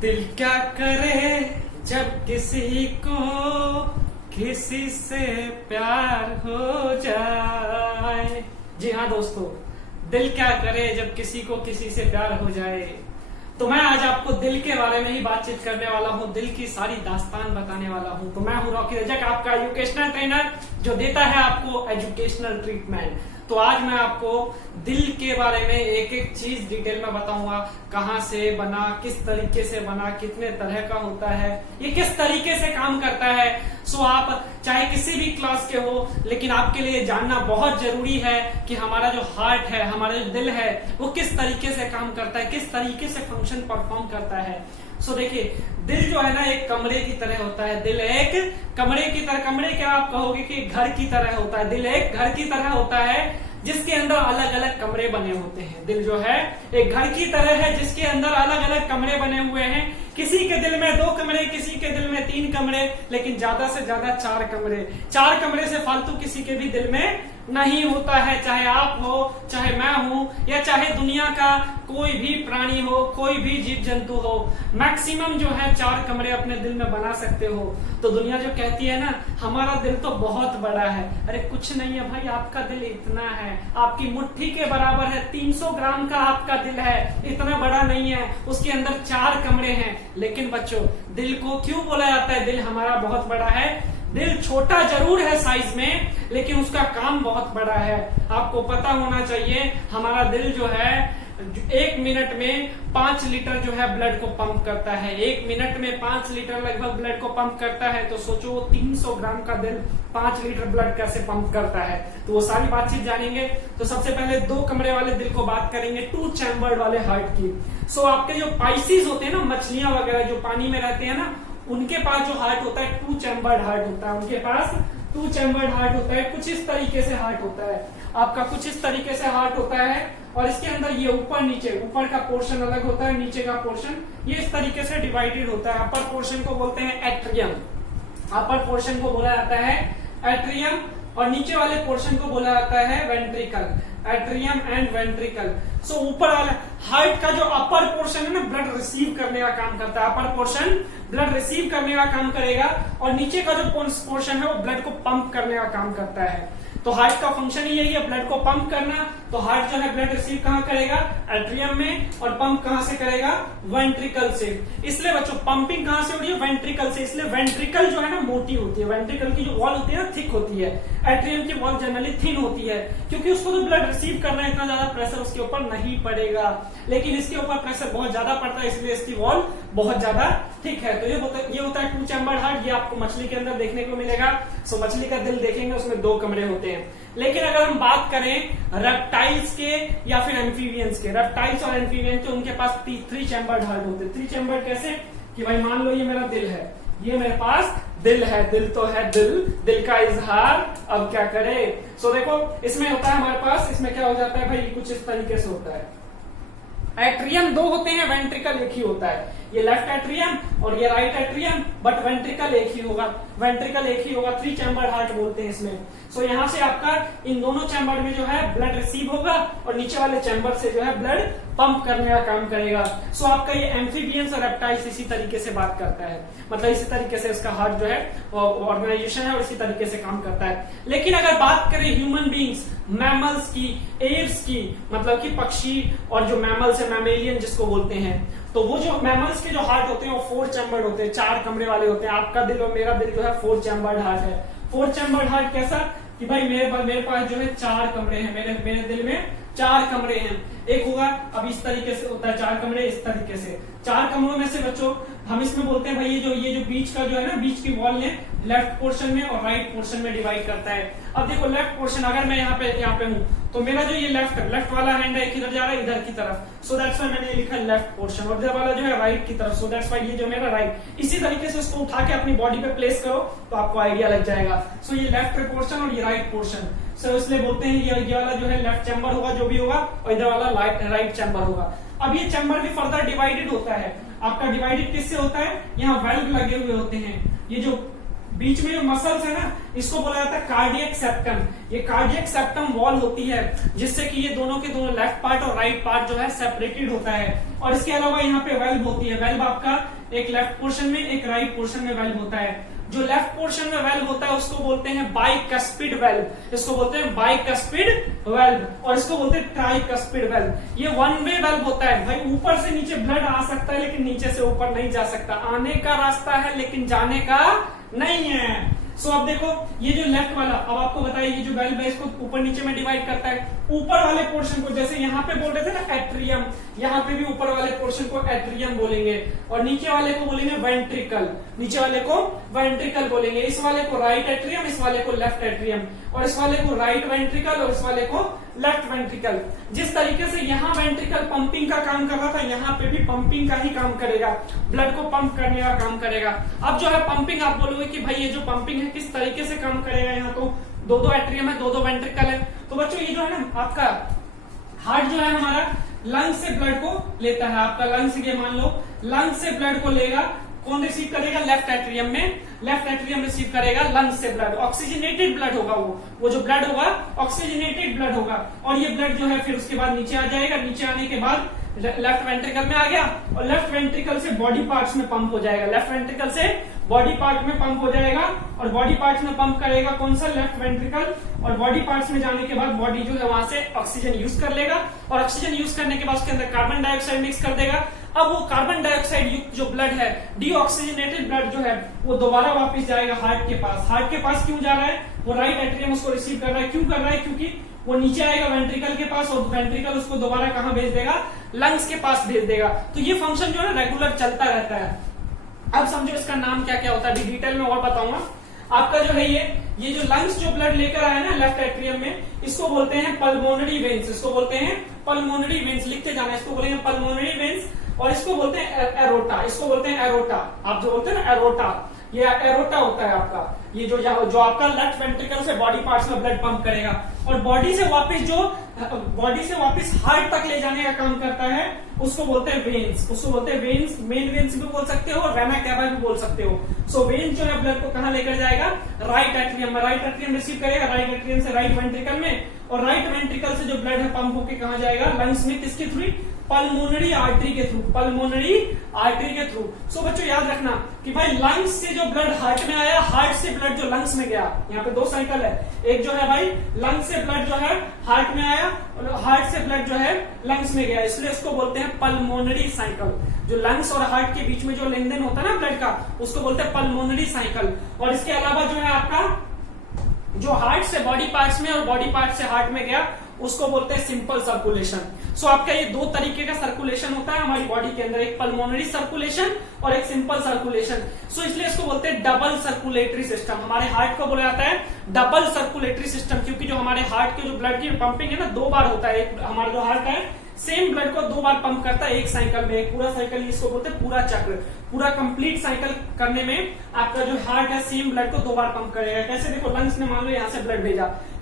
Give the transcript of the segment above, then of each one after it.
दिल क्या करे जब किसी को किसी से प्यार हो जाए। जी हाँ दोस्तों, दिल क्या करे जब किसी को किसी से प्यार हो जाए। तो मैं आज आपको दिल के बारे में ही बातचीत करने वाला हूँ, दिल की सारी दास्तान बताने वाला हूँ। तो मैं हूँ रॉकी रजक, आपका एजुकेशनल ट्रेनर जो देता है आपको एजुकेशनल ट्रीटमेंट। तो आज मैं आपको दिल के बारे में एक एक चीज डिटेल में बताऊंगा, कहाँ से बना, किस तरीके से बना, कितने तरह का होता है, ये किस तरीके से काम करता है। सो आप चाहे किसी भी क्लास के हो, लेकिन आपके लिए जानना बहुत जरूरी है कि हमारा जो हार्ट है, हमारा जो दिल है, वो किस तरीके से काम करता है, किस तरीके से फंक्शन परफॉर्म करता है। सो देखिए, दिल जो है ना एक कमरे की तरह होता है। दिल एक कमरे की तरह, कमरे क्या आप कहोगे कि घर की तरह होता है। दिल एक घर की तरह होता है जिसके अंदर अलग अलग कमरे बने होते हैं। दिल जो है एक घर की तरह है जिसके अंदर अलग अलग कमरे बने हुए हैं। किसी के दिल में 2 कमरे, किसी के दिल में 3 कमरे, लेकिन ज्यादा से ज्यादा 4 कमरे। 4 कमरे से फालतू किसी के भी दिल में नहीं होता है, चाहे आप हो, चाहे मैं हूं, या चाहे दुनिया का कोई भी प्राणी हो, कोई भी जीव जंतु हो। मैक्सिमम जो है 4 कमरे अपने दिल में बना सकते हो। तो दुनिया जो कहती है ना हमारा दिल तो बहुत बड़ा है, अरे कुछ नहीं है भाई, आपका दिल इतना है, आपकी मुट्ठी के बराबर है। 300 ग्राम का आपका दिल है, इतना बड़ा नहीं है। उसके अंदर 4 कमरे हैं। लेकिन बच्चों, दिल को क्यों बोला जाता है दिल हमारा बहुत बड़ा है? दिल छोटा जरूर है साइज में, लेकिन उसका काम बहुत बड़ा है। आपको पता होना चाहिए हमारा दिल जो है 1 मिनट में 5 लीटर जो है ब्लड को पंप करता है। 1 मिनट में 5 लीटर लगभग ब्लड को पंप करता है। तो सोचो वो 300 ग्राम का दिल 5 लीटर ब्लड कैसे पंप करता है। तो वो सारी बातचीत जानेंगे। तो सबसे पहले 2 कमरे वाले दिल को बात करेंगे, 2 चैम्बर्ड वाले हार्ट की। सो आपके जो पाइसिस होते हैं ना, मछलियां वगैरह जो पानी में रहते हैं ना, उनके पास जो हार्ट होता है 2 चैम्बर्ड हार्ट होता है। उनके पास 2 चैम्बर्ड हार्ट होता है। कुछ इस तरीके से हार्ट होता है आपका, कुछ इस तरीके से हार्ट होता है। और इसके अंदर ये ऊपर नीचे, ऊपर का पोर्शन अलग होता है, नीचे का पोर्शन ये इस तरीके से डिवाइडेड होता है। अपर पोर्शन को बोलते हैं एट्रियम, अपर पोर्शन को बोला जाता है एट्रियम, और नीचे वाले पोर्शन को बोला जाता है ventricle. Atrium and ventricle. So ऊपर वाला हार्ट का जो अपर पोर्शन है ना, ब्लड रिसीव करने का काम करता है। अपर पोर्शन ब्लड रिसीव करने का काम करेगा, और नीचे का जो पोर्शन है वो ब्लड को पंप करने का काम करता है। तो हार्ट का फंक्शन ही यही है, ब्लड को पंप करना। तो हार्ट जो है ब्लड रिसीव कहाँ करेगा? एट्रियम में। और पंप कहाँ से करेगा? वेंट्रिकल से। इसलिए बच्चों पंपिंग कहाँ से हो रही है? वेंट्रिकल से। इसलिए वेंट्रिकल जो है ना मोटी होती है, वेंट्रिकल की जो वॉल होती है ना थिक होती है। एट्रियम की वॉल जनरली थिन होती है, क्योंकि उसको तो ब्लड रिसीव करना है, इतना ज्यादा प्रेशर उसके ऊपर नहीं पड़ेगा। लेकिन इसके ऊपर प्रेशर बहुत ज्यादा पड़ता है, इसलिए इसकी वॉल बहुत ज्यादा थिक है। तो ये होता है 2 चैम्बर्ड हार्ट। ये आपको मछली के अंदर देखने को मिलेगा। सो मछली का दिल देखेंगे, उसमें 2 कमरे होते हैं। लेकिन अगर हम बात करें रेप्टाइल्स के या फिर एम्फीबियंस के, रेप्टाइल्स और एम्फीबियंस, तो उनके पास 3 चैम्बर्ड हार्ट होते हैं। 3 चैम्बर्ड कैसे? कि भाई मान लो ये मेरा दिल है, ये मेरे पास दिल है, दिल तो है दिल का इजहार अब क्या करे। सो देखो इसमें होता है हमारे पास, इसमें क्या हो जाता है भाई, कुछ इस तरीके से होता है। एट्रियम 2 होते हैं, वेंट्रिकल एक ही होता है। ये लेफ्ट एट्रियम और ये राइट एट्रियम, बट वेंट्रिकल एक ही होगा। वेंट्रिकल एक ही होगा, 3 चैम्बर हार्ट बोलते हैं इसमें। सो यहाँ से आपका इन दोनों चैम्बर में जो है ब्लड रिसीव होगा, और नीचे वाले चैम्बर से जो है ब्लड पंप करने का काम करेगा। सो आपका ये एम्फीबियंस और रेप्टाइल्स इसी तरीके से बात करता है, मतलब इसी तरीके से इसका हार्ट जो है ऑर्गेनाइजेशन है और इसी तरीके से काम करता है। लेकिन अगर बात करें ह्यूमन बींग्स, मैमल्स की, एव्स की, मतलब कि पक्षी और जो मैमल्स है, मैमेलियन जिसको बोलते हैं, तो वो जो मैमल्स के जो हार्ट होते हैं वो 4 चैम्बर्ड होते हैं, 4 कमरे वाले होते हैं। आपका दिल और मेरा दिल जो है 4 चैम्बर्ड हार्ट है। 4 चैम्बर्ड हार्ट कैसा? कि भाई मेरे पास जो है 4 कमरे हैं, मेरे दिल में 4 कमरे हैं। एक होगा, अब इस तरीके से होता है 4 कमरे, इस तरीके से 4 कमरों में से बच्चों हम इसमें बोलते हैं भाई ये जो बीच का जो है ना, बीच की वॉल ने लेफ्ट पोर्शन में और राइट पोर्शन में डिवाइड करता है। अब देखो लेफ्ट पोर्शन, अगर मैं यहाँ पे हूँ, तो मेरा जो ये लेफ्ट वाला हैंड है किधर जा रहा है? इधर की तरफ। सो दैट्स व्हाई मैंने लिखा लेफ्ट पोर्शन, और इधर वाला जो है राइट की तरफ। सो दैट्स व्हाई ये जो मेरा राइट। इसी तरीके से उसको उठा के अपनी बॉडी पे प्लेस करो तो आपको आइडिया लग जाएगा। सो ये लेफ्ट पोर्शन और ये राइट पोर्शन, सो इसलिए बोलते हैं ये वाला जो है लेफ्ट चैम्बर होगा जो भी होगा, और इधर वाला राइट चैम्बर होगा। अब ये चैम्बर भी फर्दर डिवाइडेड होता है। आपका डिवाइडेड किससे होता है? यहाँ वाल्व लगे हुए होते हैं। ये जो बीच में जो मसल्स है ना, इसको बोला जाता है कार्डियक सेप्टम। ये कार्डियक सेप्टम वॉल होती है जिससे कि ये दोनों के दोनों लेफ्ट पार्ट और राइट पार्ट जो है सेपरेटेड होता है। और इसके अलावा यहाँ पे वेल्व होती है। वेल्व आपका एक लेफ्ट पोर्शन में एक राइट पोर्शन में वेल्व होता है। जो लेफ्ट पोर्शन में वेल्व होता है उसको बोलते हैं बाइकस्पिड वेल्व, इसको बोलते हैं बाइकस्पिड वेल्व, और इसको बोलते हैं ट्राइकस्पिड वेल्व। ये वन वे वेल्व होता है भाई, ऊपर से नीचे ब्लड आ सकता है लेकिन नीचे से ऊपर नहीं जा सकता। आने का रास्ता है लेकिन जाने का नहीं है। सो अब देखो ये जो लेफ्ट वाला, अब आपको बताइए ये जो वेल्व है इसको ऊपर नीचे में डिवाइड करता है। ऊपर वाले पोर्शन को जैसे यहाँ पे बोल रहे थे ना एट्रियम, यहाँ पे भी ऊपर वाले पोर्शन को एट्रियम बोलेंगे, और नीचे वाले को बोलेंगे वेंट्रिकल, नीचे वाले को वेंट्रिकल बोलेंगे। इस वाले को राइट एट्रियम, इस वाले को लेफ्ट एट्रियम, और इस वाले को राइट वेंट्रिकल और इस वाले को लेफ्ट वेंट्रिकल। जिस तरीके से यहाँ वेंट्रिकल पंपिंग का काम कर रहा था, यहाँ पे भी पंपिंग का ही काम करेगा, ब्लड को पंप करने का काम करेगा। अब जो है पंपिंग, आप बोलोगे कि भाई ये जो पंपिंग है किस तरीके से काम करेगा, यहाँ तो दो एट्रियम है, दो वेंट्रिकल है। तो बच्चों ये जो है ना आपका हार्ट जो है हमारा लंग्स से ब्लड को लेता है। आपका लंग्स ये मान लो, लंग्स से ब्लड को लेगा, कौन रिसीव करेगा? लेफ्ट एट्रियम में, लेफ्ट एट्रियम रिसीव करेगा लंग्स से ब्लड। ऑक्सीजनेटेड ब्लड होगा वो जो ब्लड होगा ऑक्सीजनेटेड ब्लड होगा, और ये ब्लड जो है फिर उसके बाद नीचे आ जाएगा। नीचे आने के बाद लेफ्ट वेंट्रिकल में आ गया, और लेफ्ट वेंट्रिकल से बॉडी पार्ट्स में पंप हो जाएगा। लेफ्ट वेंट्रिकल से बॉडी पार्ट में पंप हो जाएगा, और बॉडी पार्ट्स में पंप करेगा कौन सा? Left ventricle. और बॉडी पार्ट्स में जाने के बाद बॉडी जो है वहां से ऑक्सीजन यूज कर लेगा, और ऑक्सीजन यूज करने के बाद उसके अंदर कार्बन डाइऑक्साइड मिक्स कर देगा। अब वो कार्बन डाइऑक्साइड युक्त जो ब्लड है, डीऑक्सीजनेटेड ब्लड जो है, वो दोबारा वापस जाएगा हार्ट के पास। हार्ट के पास क्यों जा रहा है? वो राइट एट्रियम उसको रिसीव कर रहा है। क्यों कर रहा है? क्योंकि वो नीचे आएगा वेंट्रिकल के पास, और वेंट्रिकल उसको दोबारा कहां भेज देगा? लंग्स के पास भेज देगा। तो ये फंक्शन जो है ना रेगुलर चलता रहता है। अब समझो इसका नाम क्या क्या होता है, डिटेल में और बताऊंगा। आपका जो है ये जो लंग्स जो ब्लड लेकर आया ना लेफ्ट एट्रियम में, इसको बोलते हैं पल्मोनरी वेन्स, इसको बोलते हैं पल्मोनरी वेन्स। लिखते जाना, इसको बोलेंगे पल्मोनरी वेन्स, और इसको बोलते हैं एरोटा, इसको बोलते हैं एरोटा। आप जो बोलते हैं ना एरोटा, ये एरोटा होता है आपका। ये जो आपका लेफ्ट वेंट्रिकल से बॉडी पार्ट्स में ब्लड पंप करेगा, और बॉडी से वापस हार्ट तक ले जाने का काम करता है, उसको बोलते हैं वेन्स। उसको बोलते हैं वेन्स, मेन वेन्स भी बोल सकते हो, वेना कैवा भी बोल सकते हो। सो वेन्स जो है ब्लड को कहां लेकर जाएगा? राइट एट्रियम में। राइट एट्रियम रिसीव करेगा राइट एट्रियम से राइट वेंट्रिकल में, और राइट वेंट्रिकल से जो ब्लड है पंप होकर कहां जाएगा? लंग्स में। किसके थ्रू? पल्मोनरी आर्टरी के थ्रू, पल्मोनरी आर्टरी के थ्रू। सो बच्चों याद रखना कि भाई लंग्स से जो ब्लड हार्ट में आया, हार्ट से ब्लड जो लंग्स में गया, यहाँ पे दो साइकिल है। एक जो है भाई लंग्स से ब्लड जो है हार्ट में आया, और हार्ट से ब्लड जो है लंग्स में गया, इसलिए उसको बोलते हैं पल्मोनरी साइकिल। जो लंग्स और हार्ट के बीच में जो लेन देन होता है ना ब्लड का, उसको बोलते हैं पल्मोनरी साइकिल। और इसके अलावा जो है आपका जो हार्ट से बॉडी पार्ट्स में और बॉडी पार्ट से हार्ट में गया, उसको बोलते हैं सिंपल सर्कुलेशन। सो आपका ये दो तरीके का सर्कुलेशन होता है हमारी बॉडी के अंदर, एक पल्मोनरी सर्कुलेशन और एक सिंपल सर्कुलेशन। सो इसलिए इसको बोलते हैं डबल सर्कुलेटरी सिस्टम। हमारे हार्ट को बोला जाता है डबल सर्कुलेटरी सिस्टम, क्योंकि जो हमारे हार्ट के जो ब्लड की पंपिंग है ना, दो बार होता है। हमारा जो हार्ट है सेम ब्लड को दो बार पंप करता है एक साइकिल में, एक पूरा साइकिल, इसको बोलते हैं पूरा चक्र। पूरा कंप्लीट साइकिल करने में आपका जो हार्ट है सेम ब्लड को दो बार पंप करेगा। कैसे? देखो लंग्स ने मान लो यहाँ से ब्लड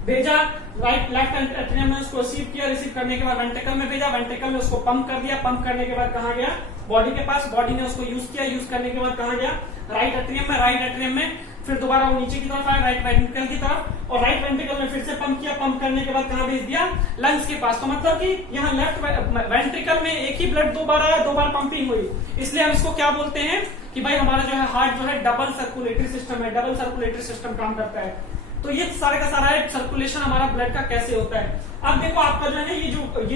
भेजा राइट लेफ्ट एट्रियम में, उसको रिसीव किया, रिसीव करने के बाद वेंट्रिकल में भेजा, वेंट्रिकल में उसको पंप कर दिया, पंप करने के बाद कहाँ गया? बॉडी के पास, बॉडी ने उसको यूज किया, यूज करने के बाद कहाँ गया? राइट एट्रियम में, राइट एट्रियम में फिर दोबारा वो नीचे की तरफ आया राइट वेंट्रिकल की तरफ, और राइट वेंट्रिकल में फिर से पंप किया, पंप करने के बाद कहाँ भेज दिया? लंग्स के पास। तो मतलब कि यहाँ लेफ्ट वेंट्रिकल में एक ही ब्लड दो बार आया, दो बार पंपिंग हुई, इसलिए हम इसको क्या बोलते हैं कि भाई हमारा जो है हार्ट जो है डबल सर्कुलेटरी सिस्टम है, डबल सर्कुलेटरी सिस्टम काम करता है। तो ये सारे का सारा है सर्कुलेशन हमारा ब्लड का कैसे होता है। अब देखो आपका जो है ना ये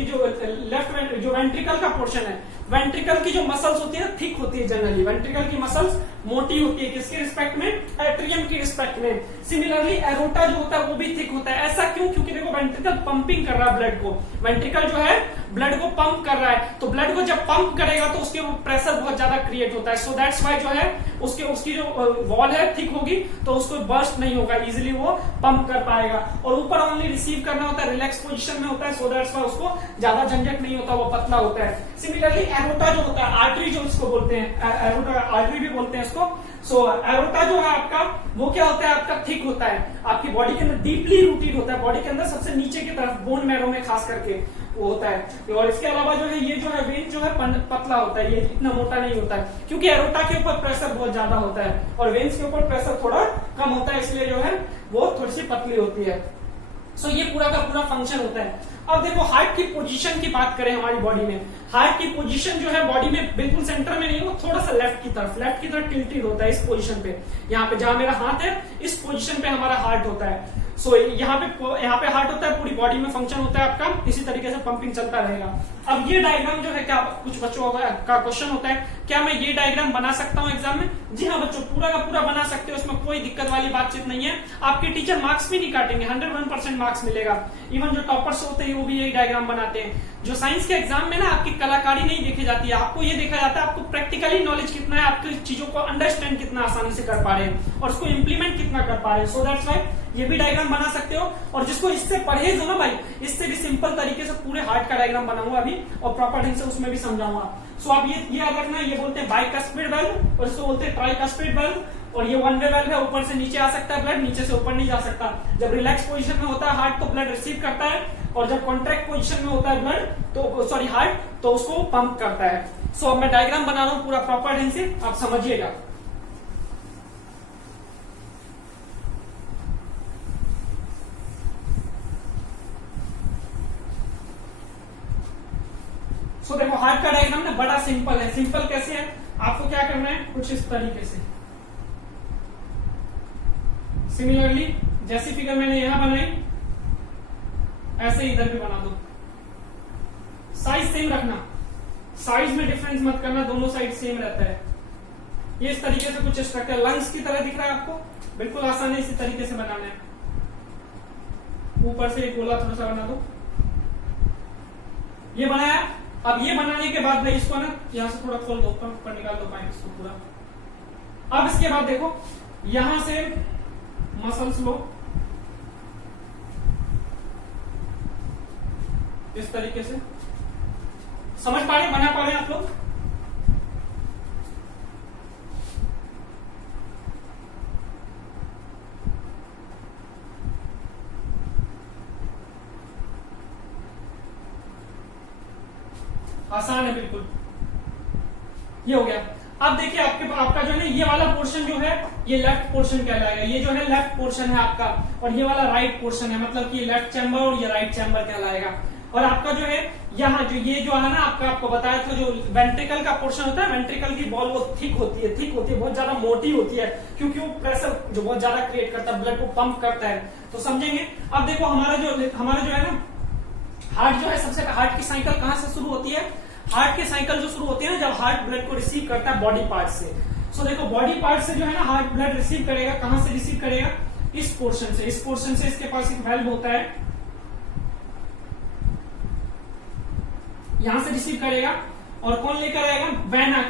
जो लेफ्ट जो वेंट्रिकल का पोर्शन है, वेंट्रिकल की जो मसल्स होती है ना थिक होती है जनरली, वेंट्रिकल की मसल्स मोटी होती है, किसके रिस्पेक्ट में? एट्रियम की रिस्पेक्ट में। सिमिलरली एरोटा जो होता है वो भी थिक होता है। ऐसा क्यों? क्योंकि देखो वेंट्रिकल पंपिंग कर रहा है ब्लड को, वेंट्रिकल जो है ब्लड को पंप कर रहा है, तो ब्लड को जब पंप करेगा तो उसके प्रेशर बहुत ज्यादा क्रिएट होता है। सो दैट्स वाई जो है उसकी जो वॉल है थिक होगी, तो उसको बर्स्ट नहीं होगा, इजिली वो पंप कर पाएगा। और ऊपर ओनली रिसीव करना होता है, रिलैक्स पोजीशन में होता है, सो दैट्स वाई उसको ज्यादा झंझट नहीं होता, वो पतला होता है। सिमिलरली एरोटा जो होता है, आर्टरी जो इसको बोलते हैं, एरोटा आर्टरी भी बोलते हैं इसको। सो एरोटा जो है आपका वो क्या होता है? आपका थिक होता है, आपकी बॉडी के अंदर डीपली रूटेड होता है, बॉडी के अंदर सबसे नीचे की तरफ बोन मैरो में खास करके वो होता है। और इसके अलावा जो है ये जो है वेन जो है पतला होता है, ये इतना मोटा नहीं होता है, क्योंकि एरोटा के ऊपर प्रेशर बहुत ज्यादा होता है और वेन्स के ऊपर प्रेशर थोड़ा कम होता है, इसलिए जो है वो थोड़ी सी पतली होती है। सो ये पूरा का पूरा फंक्शन होता है। अब देखो हार्ट की पोजीशन की बात करें हमारी बॉडी में, हार्ट की पोजीशन जो है बॉडी में बिल्कुल सेंटर में नहीं, वो थोड़ा सा लेफ्ट की तरफ टिल्टेड होता है, इस पोजीशन पे, यहाँ पे जहां मेरा हाथ है इस पोजीशन पे हमारा हार्ट होता है। सो यहाँ पे हार्ट होता है, पूरी बॉडी में फंक्शन होता है आपका, इसी तरीके से पंपिंग चलता रहेगा। अब ये डायग्राम जो है, क्या कुछ बच्चों का क्वेश्चन होता है, क्या मैं ये डायग्राम बना सकता हूँ एग्जाम में? जी हाँ बच्चों, पूरा का पूरा बना सकते हो, इसमें कोई दिक्कत वाली बातचीत नहीं है। आपके टीचर मार्क्स भी नहीं काटेंगे, 101% मार्क्स मिलेगा। इवन जो टॉपर्स होते हैं वो भी यही डायग्राम बनाते हैं। जो साइंस के एग्जाम में ना आपकी कलाकारी नहीं देखी जाती है, आपको ये देखा जाता है आपको प्रैक्टिकली नॉलेज कितना है, आपकी चीजों को अंडरस्टैंड कितना आसानी से कर पा रहे हैं और उसको इंप्लीमेंट कितना कर पा रहे हैं। सो दैट्स व्हाई ये भी डायग्राम बना सकते हो। और जिसको इससे परहेज हो ना भाई, इससे भी सिंपल तरीके से पूरे हार्ट का डायग्राम बनाऊंगा अभी और प्रॉपर ढंग से उसमें भी समझाऊंगा। सो आप ये याद रखना, ये बोलते हैं बाइकस्पिड वाल्व और इसको बोलते हैं ट्राइकस्पिड वाल्व। और ये वन वे वाल्व है, ऊपर से नीचे आ सकता है ब्लड, नीचे से ऊपर नहीं जा सकता। जब रिलैक्स पोजीशन में होता है हार्ट तो ब्लड रिसीव करता है, और जब कॉन्ट्रैक्ट पोजीशन में होता है ब्लड तो हार्ट तो उसको पंप करता है। सो अब मैं डायग्राम बना रहा हूं पूरा प्रॉपर ढंग से, आप समझिएगा। सो देखो हार्ट का डायग्राम ना बड़ा सिंपल है। सिंपल कैसे है, आपको क्या करना है, कुछ इस तरीके से। सिमिलरली जैसी फिगर मैंने यहां बनाई ऐसे इधर भी बना दो। साइज सेम रखना, साइज में डिफरेंस मत करना, दोनों साइड सेम रहता है। ये इस तरीके से कुछ स्ट्रक्चर लंग्स की तरह दिख रहा है आपको, बिल्कुल आसान है इसी तरीके से बनाना है। ऊपर से एक गोला थोड़ा सा बना दो, ये बनाया। अब ये बनाने के बाद भाई इसको ना यहां से थोड़ा खोल दो, ऊपर निकाल दो पाइप इसको पूरा। अब इसके बाद देखो यहां से मसल्स लो इस तरीके से, समझ पा रहे, बना पा रहे आप लोग? आसान है बिल्कुल, ये हो गया। अब देखिए आपका जो है ना ये वाला पोर्शन जो है ये लेफ्ट पोर्शन कहलाएगा, ये जो है लेफ्ट पोर्शन है आपका, और ये वाला राइट पोर्शन है, मतलब कि ये लेफ्ट चैम्बर और ये राइट चैम्बर कहलाएगा। और आपका जो है यहाँ जो ये जो है ना आपको बताया था, जो वेंट्रिकल का पोर्शन होता है, वेंट्रिकल की बॉल वो थिक होती है, बहुत ज्यादा मोटी होती है, क्योंकि वो प्रेशर जो बहुत ज्यादा क्रिएट करता है, ब्लड को पंप करता है, तो समझेंगे। अब देखो हमारा जो है ना हार्ट जो है, सबसे हार्ट की साइकिल कहां से शुरू होती है? हार्ट की साइकिल जो शुरू होती है ना जब हार्ट ब्लड को रिसीव करता है बॉडी पार्ट से। सो देखो बॉडी पार्ट से जो है ना हार्ट ब्लड रिसीव करेगा, कहां से रिसीव करेगा? इस पोर्शन से। इस पोर्शन से इसके पास एक वाल्व होता है, यहां से रिसीव करेगा। और कौन लेकर आएगा? वेना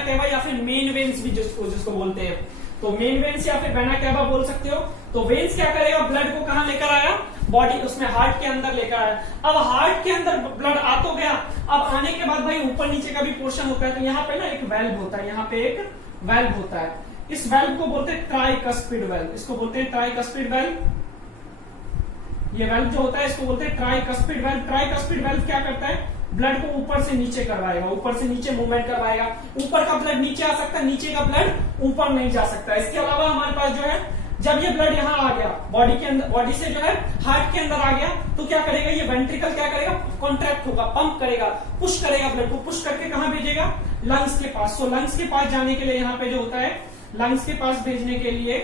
केवा या फिर मेन वेन्स भी जिसको बोलते हैं, तो मेन वेन्स या फिर वेना केवा बोल सकते हो। तो वेन्स क्या करेगा? ब्लड को कहां लेकर आया? बॉडी, उसमें हार्ट के अंदर लेकर आया। अब हार्ट के अंदर ब्लड आ तो गया, अब आने के बाद भाई ऊपर नीचे का भी पोर्शन होता है, तो यहाँ पे ना एक वाल्व होता है, यहाँ पे एक वाल्व होता है। इस वाल्व को बोलते हैं ट्राइकस्पिड वाल्व, इसको बोलते हैं ट्राइकस्पिड वाल्व। ये वाल्व जो होता है इसको बोलते हैं ट्राइकस्पिड वाल्व। ट्राइकस्पिड वाल्व क्या करता है? ब्लड को ऊपर से नीचे करवाएगा, ऊपर से नीचे मूवमेंट करवाएगा। ऊपर का ब्लड नीचे आ सकता है, नीचे का ब्लड ऊपर नहीं जा सकता। इसके अलावा हमारे पास जो है जब ये ब्लड यहाँ आ गया बॉडी के अंदर, बॉडी से जो है हार्ट के अंदर आ गया, तो क्या करेगा? ये वेंट्रिकल क्या करेगा? कॉन्ट्रैक्ट होगा, पंप करेगा, पुश करेगा, ब्लड को पुश करके कहां भेजेगा? लंग्स के पास। सो लंग्स के पास जाने के लिए यहाँ पे जो होता है, लंग्स के पास भेजने के लिए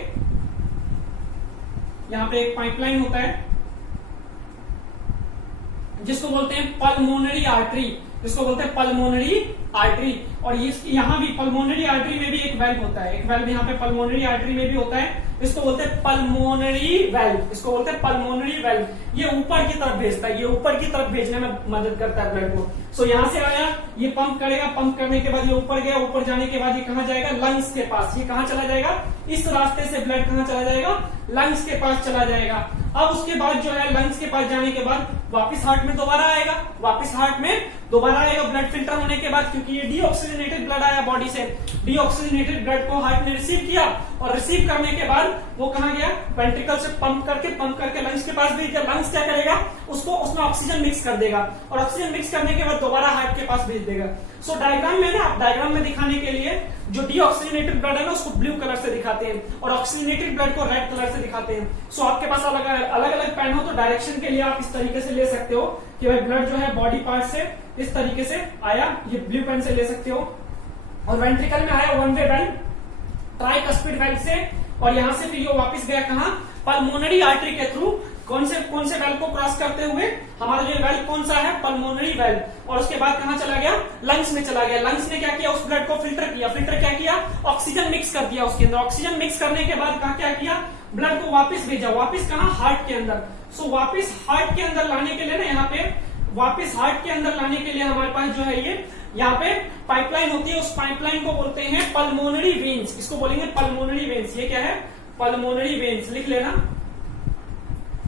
यहाँ पे एक पाइपलाइन होता है जिसको बोलते हैं पल्मोनरी आर्टरी, जिसको बोलते हैं पल्मोनरी आर्टरी। और यहाँ भी पल्मोनरी आर्टरी में भी एक वाल्व होता है, एक वाल्व यहाँ पे पल्मोनरी आर्टरी में भी होता है, इसको बोलते हैं पल्मोनरी वाल्व, इसको बोलते हैं पल्मोनरी वाल्व। ये ऊपर की तरफ भेजता है, ये ऊपर की तरफ भेजने में मदद करता है ब्लड को। सो यहाँ से आया, ये पंप करेगा, पंप करने के बाद ये ऊपर गया, ऊपर जाने के बाद ये कहाँ जाएगा? लंग्स के पास। ये कहाँ चला जाएगा? इस रास्ते से ब्लड कहाँ चला जाएगा? लंग्स के पास चला जाएगा। अब उसके बाद जो है लंग्स के पास जाने के बाद वापस हार्ट में दोबारा आएगा, वापस हार्ट में दोबारा आएगा ब्लड फिल्टर होने के बाद, क्योंकि ये डीऑक्सीजनेटेड ब्लड आया बॉडी से। डीऑक्सीजनेटेड ब्लड को हार्ट ने रिसीव किया, और रिसीव करने के बाद वो कहाँ गया? वेंट्रिकल से पंप करके लंग्स के पास भेज दिया। लंग्स क्या करेगा? उसको उसमें ऑक्सीजन मिक्स कर देगा और ऑक्सीजन मिक्स करने के बाद दोबारा हार्ट के पास भेज देगा। सो डायग्राम में ना, डायग्राम में दिखाने के लिए जो डीऑक्सीजनेटेड ब्लड है ना उसको ब्लू कलर से दिखाते हैं और ऑक्सीजनेटेड ब्लड को रेड कलर से दिखाते हैं। सो आपके पास अलग अलग पेन हो तो डायरेक्शन के लिए आप इस तरीके से ले सकते हो कि भाई ब्लड जो है बॉडी पार्ट से इस तरीके से आया, ये ब्लू पेन से ले सकते हो। और वेंट्रिकल में आया one way valve tricuspid valve से, और यहां से फिर ये वापस गया कहां, पल्मोनरी आर्टरी के थ्रू। कौन से वेल्व को क्रॉस करते हुए, हमारा जो वेल्व कौन सा है, पल्मोनरी वेल्व। और उसके बाद कहां चला गया, लंग्स में चला गया। लंग्स ने क्या किया, उस ब्लड को फिल्टर किया। फिल्टर क्या किया, ऑक्सीजन मिक्स कर दिया उसके अंदर। ऑक्सीजन मिक्स करने के बाद कहा क्या किया, ब्लड को वापस भेजा। वापस कहां, हार्ट के अंदर। सो वापस हार्ट के अंदर लाने के लिए ना, यहाँ पे वापस हार्ट के अंदर लाने के लिए हमारे पास जो है ये यहाँ पे पाइपलाइन होती है। उस पाइपलाइन को बोलते हैं पल्मोनरी वेन्स। इसको बोलेंगे पल्मोनरी वेन्स। ये क्या है, पल्मोनरी वेन्स, लिख लेना,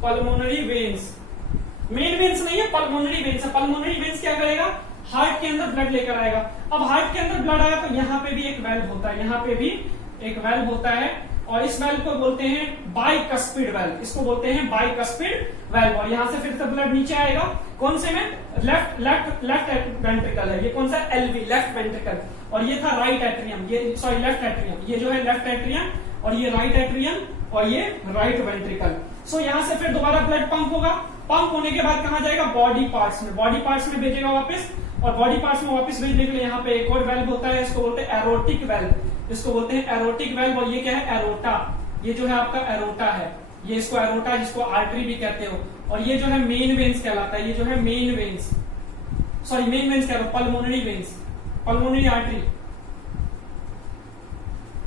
पल्मोनरी वेन्स। मेन वेन्स नहीं है, पल्मोनरी वेन्स है। पल्मोनरी वेन्स क्या करेगा, हार्ट के अंदर ब्लड लेकर आएगा। अब हार्ट के अंदर ब्लड आया तो यहाँ पे भी एक वेल्व होता है, यहाँ पे भी एक वेल्व होता है और इस वेल्व को बोलते हैं बाइकस्पिड वेल्व। इसको बोलते हैं बाइकस्पिड वेल्व। और यहाँ से फिर से ब्लड नीचे आएगा, कौन से में, लेफ्ट वेंट्रिकल है। ये कौन सा, एलवी, लेफ्ट वेंट्रिकल। और ये था राइट एट्रियम, ये सॉरी लेफ्ट एट्रियम। ये जो है लेफ्ट एट्रियम और ये राइट एट्रियम और ये राइट वेंट्रिकल। सो यहाँ से फिर दोबारा ब्लड पंप होगा। पंप होने के बाद कहा जाएगा, बॉडी पार्ट्स में। बॉडी पार्ट्स में भेजेगा वापस, और बॉडी पार्ट्स में वापस भेजने के लिए यहाँ पे एक और वेल्व होता है, इसको बोलते हैं एरोटिक वेल्व। इसको बोलते हैं एरोटिक वेल्व। और ये क्या है, एरोटा। ये जो है आपका एरोटा है, ये इसको एरोटा, जिसको आर्टरी भी कहते हो। और ये जो है मेन वेन्स कहलाता है। ये जो है main veins, sorry main veins कह रहा हूं, pulmonary veins, pulmonary artery,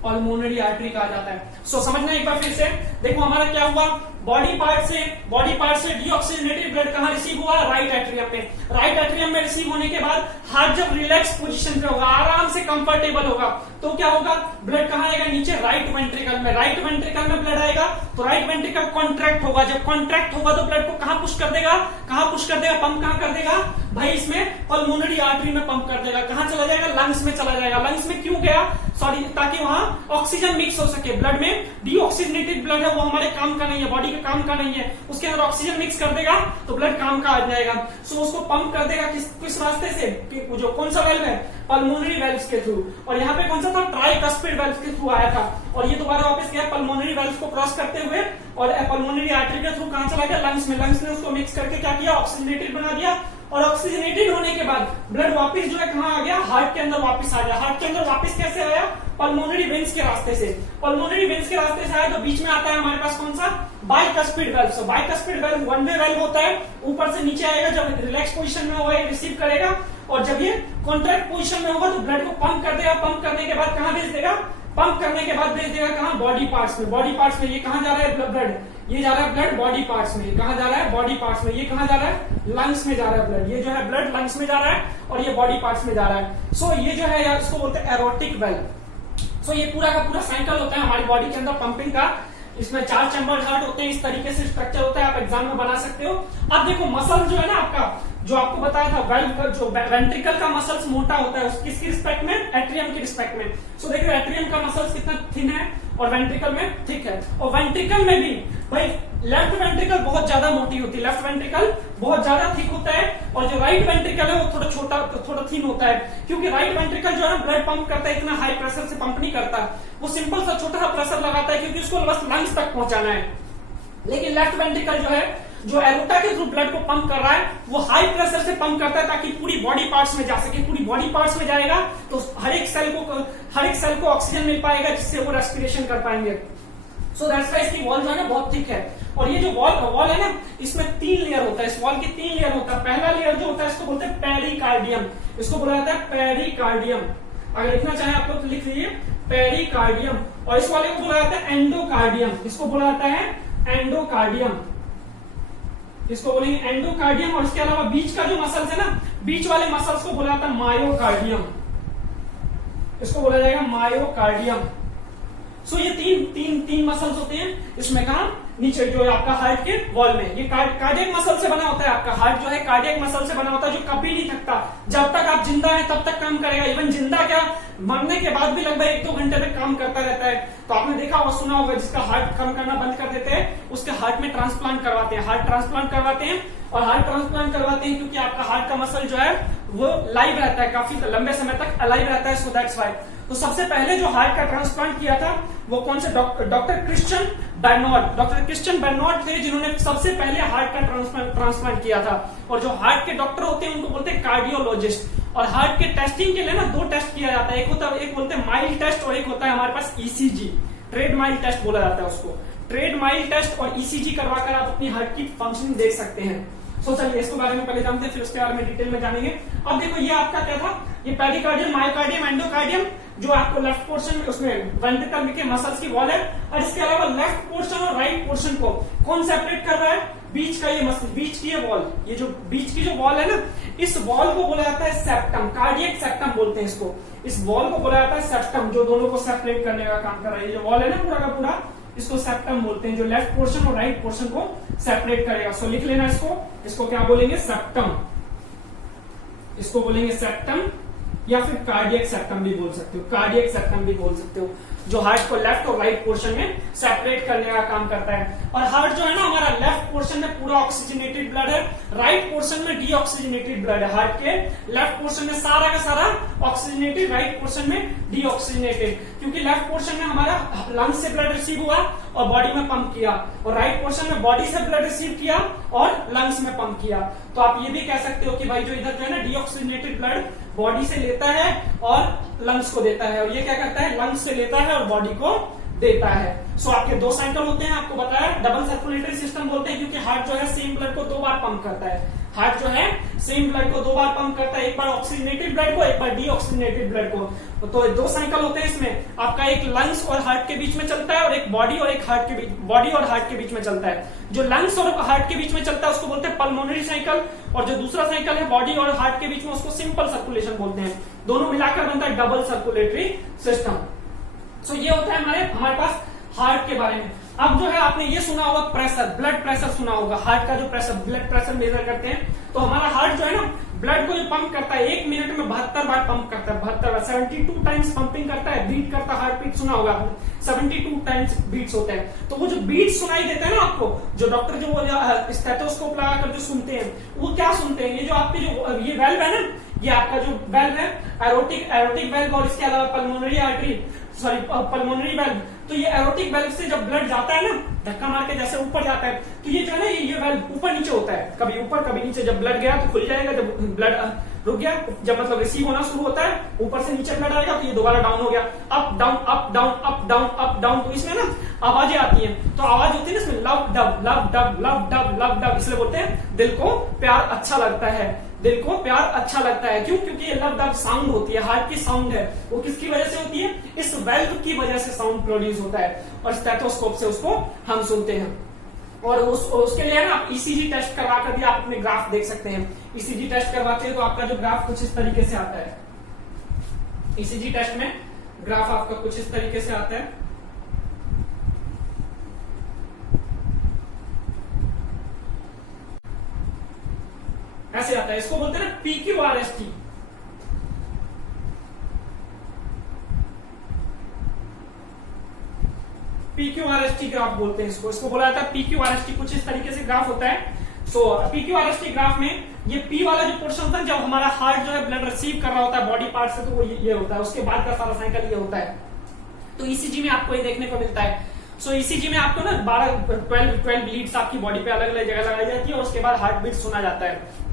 pulmonary artery कहा जाता है। सो समझना एक बार फिर से, देखो हमारा क्या हुआ, बॉडी पार्ट से डीऑक्सीजनेटेड ब्लड कहां रिसीव हुआ, राइट एट्रियम में। राइट एट्रियम में रिसीव होने के बाद हार्ट जब रिलैक्स पोजीशन पे होगा, आराम से कंफर्टेबल होगा, तो क्या होगा, ब्लड कहां आएगा, नीचे राइट वेंट्रिकल में। राइट वेंट्रिकल में ब्लड आएगा तो राइट वेंट्रिकल कॉन्ट्रैक्ट होगा। जब कॉन्ट्रैक्ट होगा तो ब्लड को कहां पुश कर देगा, कहां पुश कर देगा, पंप कहां कर देगा भाई, इसमें पल्मोनरी आर्टरी में पंप कर देगा। कहां चला जाएगा, लंग्स में चला जाएगा। लंग्स में क्यों गया, सॉरी, ताकि वहां ऑक्सीजन मिक्स हो सके। ब्लड में डीऑक्सीजनेटेड ब्लड है, वो हमारे काम का नहीं है, बॉडी के काम का नहीं है। उसके अंदर ऑक्सीजन मिक्स कर देगा तो ब्लड काम का आ जाएगा। सो उसको पंप कर देगा किस रास्ते से, जो कौन सा वेल्व है, पल्मोनरी वेल्व्स के थ्रू। और यहाँ पे कौन सा था, ट्राइकस्पिड वेल्व के थ्रू आया था। और ये दोबारा वापस गया पल्मोनरी वेल्व को क्रॉस करते हुए और पल्मोनरी आर्टरी के थ्रू कहां चला गया, लंग्स में। लंग्स ने उसको मिक्स करके क्या किया, ऑक्सीजनेटेड बना दिया। और ऑक्सीजनेटेड होने के बाद ब्लड वापस जो है कहां आ गया, हार्ट के अंदर वापस आ गया। हार्ट के अंदर वापस कैसे आया, पल्मोनरी वेन्स के रास्ते से। पल्मोनरी वेन्स के रास्ते से आया तो बीच में आता है हमारे पास कौन सा, bicuspid valve. So bicuspid valve one way valve होता है, ऊपर से नीचे आएगा। जब रिलैक्स पोजीशन में होगा ये रिसीव करेगा, और जब ये कॉन्ट्रैक्ट पोजीशन में होगा तो ब्लड को पंप कर देगा। पंप करने के बाद कहां भेज देगा, पंप करने के बाद भेज देगा कहां, बॉडी पार्ट्स में। बॉडी पार्ट्स में ये कहां जा रहा है ब्लड, ये जा रहा है ब्लड बॉडी पार्ट्स में। कहां जा रहा है, बॉडी पार्ट्स में। ये कहां जा रहा है, लंग्स में जा रहा है ब्लड। ये जो है ब्लड लंग्स में जा रहा है और ये बॉडी पार्ट्स में जा रहा है। सो ये जो है यार, इसको बोलते हैं एरोटिक वेल्व। सो ये पूरा का पूरा साइकिल होता है हमारी बॉडी के अंदर पंपिंग का। इसमें 4 चैम्बर हार्ट होते हैं, इस तरीके से स्ट्रक्चर होता है, आप एग्जाम में बना सकते हो। अब देखो मसल जो है ना आपका, जो आपको बताया था वेल्व का, जो वेंट्रिकल का मसल्स मोटा होता है किसकी रिस्पेक्ट में, एट्रियम की रिस्पेक्ट में। सो देखो एट्रियम का मसल्स कितना थिन है और वेंट्रिकल में थिक है। और वेंट्रिकल में भी भाई लेफ्ट वेंट्रिकल बहुत ज्यादा मोटी होती है, लेफ्ट वेंट्रिकल बहुत ज्यादा थिक होता है। और जो राइट वेंट्रिकल है वो थोड़ा छोटा, थोड़ा थिन होता है। क्योंकि राइट वेंट्रिकल जो है ब्लड पंप करता है, इतना हाई प्रेशर से पंप नहीं करता, वो सिंपल सा छोटा सा प्रेशर लगाता है क्योंकि उसको बस लंग्स तक पहुंचाना है। लेकिन लेफ्ट वेंट्रिकल जो है, जो एरोटा के थ्रू ब्लड को पंप कर रहा है, वो हाई प्रेशर से पंप करता है ताकि पूरी बॉडी पार्ट्स में जा सके। पूरी बॉडी पार्ट्स में जाएगा तो हर एक सेल को ऑक्सीजन मिल पाएगा, जिससे वो रेस्पिरेशन कर पाएंगे। सो दैट्स व्हाई इसकी वॉल जो है ना बहुत थिक है। और ये जो वॉल है ना, इसमें 3 लेयर होता है, इस वॉल की 3 लेयर होता है। पहला लेयर जो होता है इसको बोलते हैं पेरिकार्डियम, इसको बोला जाता है पेरिकार्डियम। अगर लिखना चाहे आप लोग तो लिख लीजिए पेरिकार्डियम। और इस वाले को बोला जाता है एंडोकार्डियम, इसको बोला जाता है एंडोकार्डियम, इसको बोलेंगे एंडोकार्डियम। और इसके अलावा बीच का जो मसल्स है ना, बीच वाले मसल्स को बोला जाता है मायोकार्डियम, इसको बोला जाएगा मायोकार्डियम। सो ये तीन मसल्स होते हैं इसमें, कहा नीचे जो है आपका हार्ट के वॉल में। ये कार्डियक मसल से बना होता है, आपका हार्ट जो है कार्डियक मसल से बना होता है, जो कभी नहीं थकता। जब तक आप जिंदा है तब तक काम करेगा। इवन जिंदा क्या, मरने के बाद भी लगभग 1-2 घंटे में काम करता रहता है। तो आपने देखा और सुना होगा, जिसका हार्ट काम करना बंद कर देते हैं उसके हार्ट में ट्रांसप्लांट करवाते हैं, हार्ट ट्रांसप्लांट करवाते हैं। और हार्ट ट्रांसप्लांट करवाते हैं क्योंकि आपका हार्ट का मसल जो है वो लाइव रहता है, काफी लंबे समय तक अलाइव रहता है, सो दैट्स व्हाई। तो सबसे पहले जो हार्ट का ट्रांसप्लांट किया था वो कौन से doctor Christiaan Barnard, doctor Christiaan Barnard थे जिन्होंने सबसे पहले हार्ट का ट्रांसप्लांट किया था। और जो हार्ट के डॉक्टर होते हैं उनको बोलते हैं कार्डियोलॉजिस्ट। और हार्ट के टेस्टिंग के लिए ना 2 टेस्ट किया जाता है, एक बोलते हैं माइल टेस्ट और एक होता है हमारे पास ईसीजी, ट्रेड माइल टेस्ट बोला जाता है उसको। ट्रेड माइल टेस्ट और ईसीजी करवाकर आप अपनी हार्ट की फंक्शनिंग देख सकते हैं। सो चलिए इसके बारे में पहले जानते हैं, फिर उसके बारे में डिटेल में जानेंगे। अब देखो ये आपका क्या था, ये पेरिकार्डियम, मायोकार्डियम, एंडोकार्डियम, जो आपको लेफ्ट पोर्शन में उसमें वेंट्रिकल के मसल्स की वॉल है। और इसके अलावा लेफ्ट पोर्शन और राइट पोर्शन को कौन सेपरेट कर रहा है, बीच का ये मसल, बीच की ये वॉल, ये जो बीच की जो वॉल है ना, इस वॉल को बोला जाता है सेप्टम, कार्डियक सेप्टम बोलते हैं इसको। इस वॉल को बोला जाता है सेप्टम, जो दोनों को सेपरेट करने का काम कर रहा है। ये जो वॉल है ना पूरा का पूरा, इसको सेप्टम बोलते हैं, जो लेफ्ट पोर्शन और राइट पोर्शन को सेपरेट करेगा। सो लिख लेना इसको क्या बोलेंगे, सेप्टम। इसको बोलेंगे सेप्टम या फिर कार्डियक सेप्टम भी बोल सकते हो, कार्डियक सेप्टम भी बोल सकते हो, जो हार्ट को लेफ्ट और राइट पोर्शन में सेपरेट करने का काम करता है। और हार्ट जो है ना हमारा लेफ्ट पोर्शन में पूरा ऑक्सीजनेटेड ब्लड है, राइट पोर्शन में डीऑक्सीजनेटेड ब्लड है। हार्ट के लेफ्ट पोर्शन में सारा का सारा ऑक्सीजनेटेड, राइट पोर्शन में डीऑक्सीजनेटेड, क्योंकि लेफ्ट पोर्शन में हमारा लंग्स से ब्लड रिसीव हुआ और बॉडी में पंप किया, और राइट पोर्शन में बॉडी से ब्लड रिसीव किया और लंग्स में पंप किया। तो आप ये भी कह सकते हो कि भाई जो इधर जो है ना डीऑक्सीजनेटेड ब्लड बॉडी से लेता है और लंग्स को देता है, और ये क्या करता है, लंग्स से लेता है और बॉडी को देता है। सो आपके 2 साइकिल होते हैं, आपको बताया डबल सर्कुलेटरी सिस्टम बोलते हैं, क्योंकि हार्ट जो है सेम ब्लड को 2 बार पंप करता है। हार्ट जो है सेम ब्लड को 2 बार पंप करता है, एक बार ऑक्सीजनेटेड ब्लड को, एक बार डीऑक्सीजनेटेड ब्लड को। तो 2 साइकिल होते हैं इसमें, आपका एक लंग्स और हार्ट के बीच में चलता है, और एक बॉडी और एक हार्ट के बीच, बॉडी और हार्ट के बीच में चलता है। जो लंग्स और हार्ट के बीच में चलता है उसको बोलते हैं पल्मोनरी साइकिल, और जो दूसरा साइकिल है बॉडी और हार्ट के बीच में उसको सिंपल सर्कुलेशन बोलते हैं। दोनों मिलाकर बनता है डबल सर्कुलेटरी सिस्टम। सो ये होता है हमारे पास हार्ट के बारे में। अब जो है आपने ये सुना होगा प्रेशर, ब्लड प्रेशर सुना होगा, हार्ट का जो प्रेशर, ब्लड प्रेशर मेजर करते हैं। तो हमारा हार्ट जो है ना ब्लड को जो पंप करता है 1 मिनट में 72 बार पंप करता है, 72 बार, 72 टाइम्स पंपिंग करता है, बीट करता है, हार्ट बीट सुना होगा आपने, 72 टाइम्स बीट्स होते हैं। तो वो जो बीट सुनाई देता है ना आपको, जो डॉक्टर जो स्टेथोस्कोप लगाकर जो सुनते हैं, वो क्या सुनते हैं, ये जो आपके जो ये वेल्व है ना, ये आपका जो वेल्व है एरोटिक वेल्व, और इसके अलावा pulmonary artery, sorry pulmonary valve. तो ये एरोटिक वेल्व से जब ब्लड जाता है ना, धक्का मार के जैसे ऊपर जाता है, तो ये जो है ना ये वेल्व ऊपर नीचे होता है, कभी ऊपर कभी नीचे। जब ब्लड गया तो खुल जाएगा, जब ब्लड रुक गया, जब मतलब रिसीव होना शुरू होता है ऊपर से नीचे ब्लड आएगा तो ये दोबारा डाउन हो गया, up down up down up down up down. तो इसमें ना आवाजें आती हैं, तो आवाज होती है ना इसमें love dub love dub love dub love dub, इसलिए बोलते हैं दिल को प्यार अच्छा लगता है, दिल को प्यार अच्छा लगता है। क्यों? क्योंकि ये लव डब साउंड होती है, हार्ट की साउंड है, वो किसकी वजह से होती है, इस वेल्व की वजह से साउंड प्रोड्यूस होता है, और स्टेथोस्कोप से उसको हम सुनते हैं। और उसके लिए ना आप ईसीजी टेस्ट करवा कर भी आप अपने ग्राफ देख सकते हैं। ईसीजी टेस्ट करवाते हैं तो आपका जो ग्राफ कुछ इस तरीके से आता है, ईसीजी टेस्ट में ग्राफ आपका कुछ इस तरीके से आता है। ऐसे आता है, इसको बोलते हैं ना PQRST। PQRST ग्राफ बोलते हैं इसको बोला जाता है PQRST। कुछ इस तरीके से ग्राफ होता है। सो PQRST ग्राफ में ये P वाला जो पोर्शन होता है, जब हमारा हार्ट जो है ब्लड रिसीव कर रहा होता है बॉडी पार्ट से, तो वो ये होता है, उसके बाद का सारा साइकिल ये होता है। तो ईसीजी में आपको ये देखने को मिलता है। सो ईसीजी में आपको ना 12 लीड्स आपकी बॉडी पे अलग अलग जगह लगाई जाती है, और उसके बाद हार्ट बीट सुना जाता है।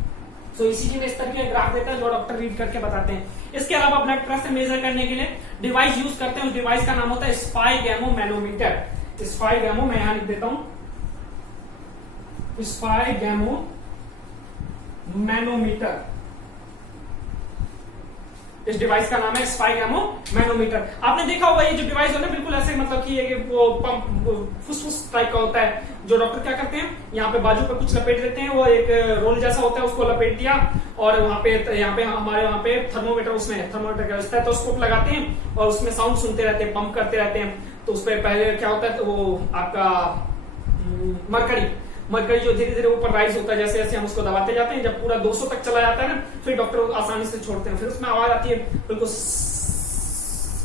सो ईसीजी में इस तरीके का ग्राफ देता है जो डॉक्टर रीड करके बताते हैं। इसके अलावा ब्लड प्रेशर मेजर करने के लिए डिवाइस यूज करते हैं, उस डिवाइस का नाम होता है स्पाइगैमो मैनोमीटर। स्पाइगैमो मैं यहां लिख देता हूं, स्पाइगैमो मैनोमीटर, इस डिवाइस का नाम है स्पाइगैमो मैनोमीटर। आपने देखा होगा ये जो डिवाइस है ना बिल्कुल ऐसे मतलब कि ये वो पंप फुसफुस टाइप का होता है। जो डॉक्टर क्या करते हैं, यहाँ पे बाजू पे कुछ लपेट देते हैं, वो एक रोल जैसा होता है, उसको लपेट दिया, और यहाँ पे हमारे वहाँ पे थर्मोमीटर, उसमें थर्मोमीटर का स्टेथोस्कोप लगाते हैं, और उसमें साउंड सुनते रहते हैं, पंप करते रहते हैं। तो उस पर पहले क्या होता है, तो वो आपका मरकरी जो धीरे धीरे ऊपर राइज होता है, जैसे जैसे हम उसको दबाते जाते हैं, जब पूरा 200 तक चला जाता है ना, फिर डॉक्टर आसानी से छोड़ते हैं, फिर उसमें आवाज आती है बिल्कुल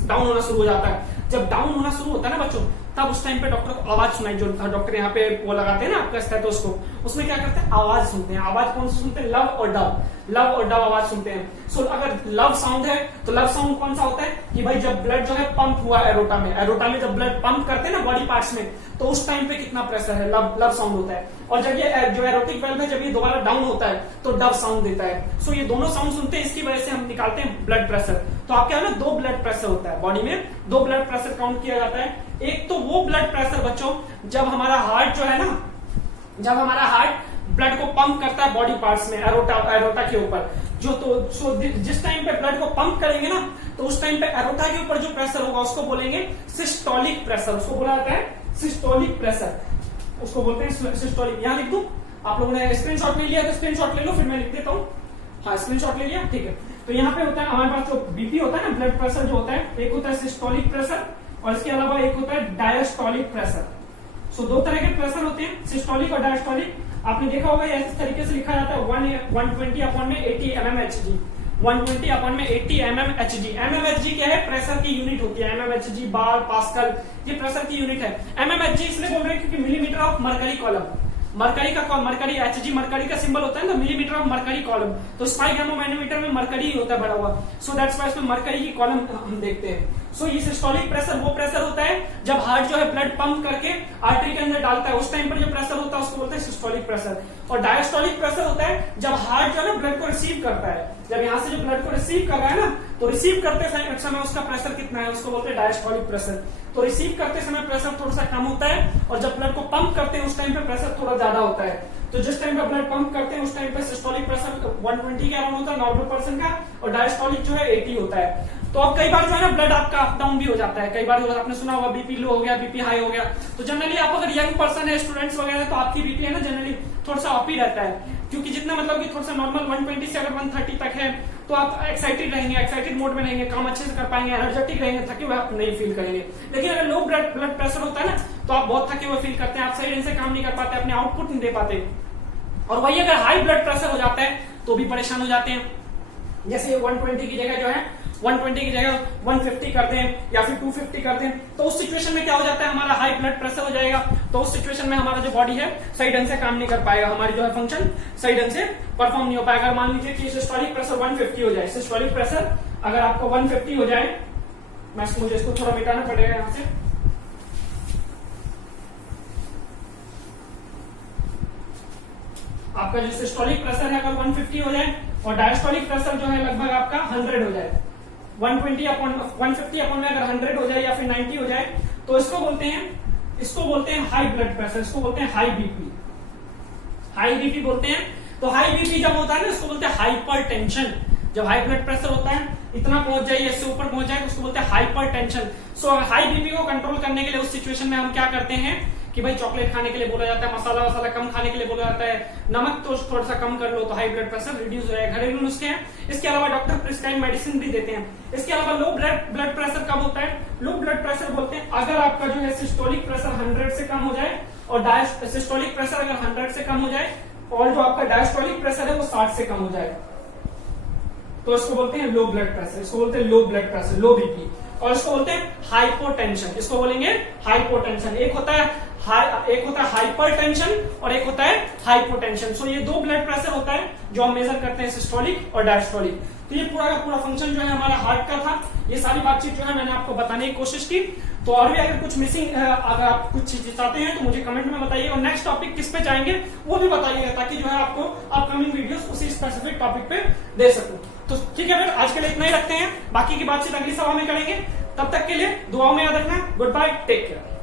डाउन होना शुरू हो जाता है। जब डाउन होना शुरू होता है ना बच्चों, तब उस टाइम पे डॉक्टर को आवाज सुनाई, जो डॉक्टर यहाँ पे वो लगाते हैं ना आपका स्टेथोस्कोप, उसमें क्या करते हैं, आवाज सुनते हैं। आवाज कौन सी सुनते हैं, लव और डव, लव और डव आवाज सुनते हैं। सो अगर लव साउंड है तो लव साउंड कौन सा होता है कि भाई जब ब्लड जो है पंप हुआ एरोटा में, एरोटा में जब ब्लड पंप करते हैं ना बॉडी पार्ट्स में, तो उस टाइम पे कितना प्रेशर है, लव साउंड होता है। और जब ये जो एरोटिक वाल्व है, जब ये दोबारा डाउन होता है तो डव साउंड देता है। सो ये दोनों साउंड सुनते हैं, इसकी वजह से हम निकालते हैं ब्लड प्रेशर। तो आप क्या है ना, दो ब्लड प्रेशर होता है बॉडी में, दो ब्लड प्रेशर काउंट किया जाता है। एक तो वो ब्लड प्रेशर बच्चों जब हमारा हार्ट जो है ना, जब हमारा हार्ट ब्लड को पंप करता है बॉडी पार्ट्स में, एरोटा के ऊपर जो, तो जिस टाइम पे ब्लड को पंप करेंगे ना, तो उस टाइम पे एरोटा के ऊपर जो प्रेशर होगा उसको बोलेंगे सिस्टोलिक प्रेशर, उसको बोला जाता है सिस्टोलिक प्रेशर, उसको बोलते हैं सिस्टोलिक। यहां लिख दूं, आप लोगों ने स्क्रीनशॉट ले लिया तो स्क्रीनशॉट ले लो, फिर मैं लिख देता हूँ। हाँ, स्क्रीनशॉट ले लिया, ठीक है। तो यहाँ पे होता है हमारे पास जो बीपी होता है ना, ब्लड प्रेशर जो होता है, एक होता है सिस्टोलिक प्रेशर और इसके अलावा एक होता है डायस्टोलिक प्रेशर। सो दो तरह के प्रेशर होते हैं, सिस्टोलिक और डायस्टोलिक। आपने देखा होगा इस तरीके से लिखा जाता है 120 अपॉन में 80 mmHg, 120 अपॉन में 80 mmHg। mmHg क्या है, प्रेशर की यूनिट होती है। mmHg बार, पास्कल, ये प्रेशर की यूनिट है। mmHg इसलिए बोल रहे हैं क्योंकि millimetre of mercury column, mercury का मरकरी Hg, मरकरी का सिंबल होता है ना मिलीमीटर ऑफ मरकरी कॉलम, तो स्पाइक एमोमैनोमीटर में मरकरी होता है भरा हुआ। सो दैट्स व्हाई इसमें मरकरी की कॉलम हम देखते हैं। सो ये सिस्टोलिक प्रेशर वो प्रेशर होता है जब हार्ट जो है ब्लड पंप करके आर्टरी के अंदर डालता है, उस टाइम पर जो प्रेशर होता है उसको बोलते हैं सिस्टोलिक प्रेशर। और डायस्टोलिक प्रेशर होता है जब हार्ट जो है ना ब्लड को रिसीव करता है, जब यहाँ से जो ब्लड को रिसीव कर रहा है ना, तो रिसीव करते समय उसका प्रेशर कितना है, उसको बोलते हैं डायस्टोलिक प्रेशर। तो रिसीव करते समय प्रेशर थोड़ा सा कम होता है और जब ब्लड को पंप करते हैं उस टाइम पे प्रेशर थोड़ा ज्यादा होता है। तो जिस टाइम पे ब्लड पंप करते हैं उस टाइम पे सिस्टोलिक प्रेशर 120 के अराउंड होता है नॉर्मल पर्सन का, और डायस्टोलिक जो है 80 होता है। तो अब कई बार जो है ना ब्लड आपका अप डाउन भी हो जाता है, कई बार आपने सुना होगा बीपी लो हो गया, बीपी हाई हो गया। तो जनरली आप अगर यंग पर्सन है, स्टूडेंट्स वगैरह, तो आपकी बीपी है ना जनरली थोड़ा सा अप ही रहता है, क्योंकि जितना मतलब कि थोड़ा सा नॉर्मल 120 से अगर 130 तक है तो आप एक्साइटेड रहेंगे, एक्साइटेड मोड में रहेंगे, काम अच्छे से कर पाएंगे, एनर्जेटिक रहेंगे, थके हुए आप नहीं फील करेंगे। लेकिन अगर लो ब्लड प्रेशर होता है ना, तो आप बहुत थके हुए फील करते हैं, आप सही ढंग से काम नहीं कर पाते, अपने आउटपुट नहीं दे पाते। और वही अगर हाई ब्लड प्रेशर हो जाता है तो भी परेशान हो जाते हैं। जैसे 120 की जगह जो है 120 की जगह 150 कर दें या फिर 250 कर दें, तो उस सिचुएशन में क्या हो जाता है, हमारा हाई ब्लड प्रेशर हो जाएगा। तो उस सिचुएशन में हमारा जो बॉडी है सही ढंग से काम नहीं कर पाएगा, हमारी जो है फंक्शन सही ढंग से परफॉर्म नहीं हो पाएगा। अगर मान लीजिए कि सिस्टोलिक प्रेशर 150 हो जाए, सिस्टोलिक प्रेशर अगर आपको 150 हो जाए, मुझे इसको थोड़ा मिटाना पड़ेगा यहाँ से, आपका जो सिस्टोलिक प्रेशर है अगर 150 हो जाए और डायस्टोलिक प्रेशर जो है लगभग आपका 100 हो जाए, 150 अपॉन में अगर 100 हो जाए या फिर 90 हो जाए, तो इसको बोलते हैं हाई ब्लड प्रेशर, इसको बोलते हैं हाई बीपी, हाई बीपी बोलते हैं। तो हाई बीपी जब होता है ना, इसको बोलते हैं हाइपर टेंशन। जब हाई ब्लड प्रेशर होता है इतना पहुंच जाए, इससे ऊपर पहुंच जाए, उसको बोलते हैं हाइपर टेंशन। सो हाई बीपी को कंट्रोल करने के लिए उस सिचुएशन में हम क्या करते हैं कि भाई चॉकलेट खाने के लिए बोला जाता है, मसाला वसाला कम खाने के लिए बोला जाता है, नमक तो थोड़ा सा कम कर लो तो हाई ब्लड प्रेशर रिड्यूस हो जाएगा। घरेलू नुस्खे हैं, इसके अलावा डॉक्टर प्रिस्क्राइब मेडिसिन भी देते हैं। इसके अलावा लो ब्लड प्रेशर कब होता है, लो ब्लड प्रेशर बोलते हैं अगर आपका जो है सिस्टोलिक प्रेशर 100 से कम हो जाए और सिस्टोलिक प्रेशर अगर 100 से कम हो जाए और जो आपका डायस्टोलिक प्रेशर है वो 60 से कम हो जाए, तो इसको बोलते हैं लो ब्लड प्रेशर, इसको बोलते हैं लो ब्लड प्रेशर, लो बीपी। और इसको बोलते हैं हाइपोटेंशन, इसको बोलेंगे हाइपोटेंशन। एक होता है हाइपर टेंशन और एक होता है हाइपोटेंशन। सो ये दो ब्लड प्रेशर होता है जो हम मेजर करते हैं, सिस्टोलिक और डायस्टोलिक। तो ये पूरा का पूरा फंक्शन जो है हमारा हार्ट का था। ये सारी बातचीत जो है मैंने आपको बताने की कोशिश की। तो और भी अगर कुछ मिसिंग, अगर आप कुछ चीजें चाहते हैं तो मुझे कमेंट में बताइए, और नेक्स्ट टॉपिक किस पे जाएंगे वो भी बताइएगा, ताकि जो है आपको अपकमिंग वीडियोस उसी स्पेसिफिक टॉपिक पे दे सकूं। तो ठीक है फिर आज के लिए इतना ही रखते हैं, बाकी की बातचीत अगली सभा में करेंगे। तब तक के लिए दुआओं में याद रखना। Goodbye, take care.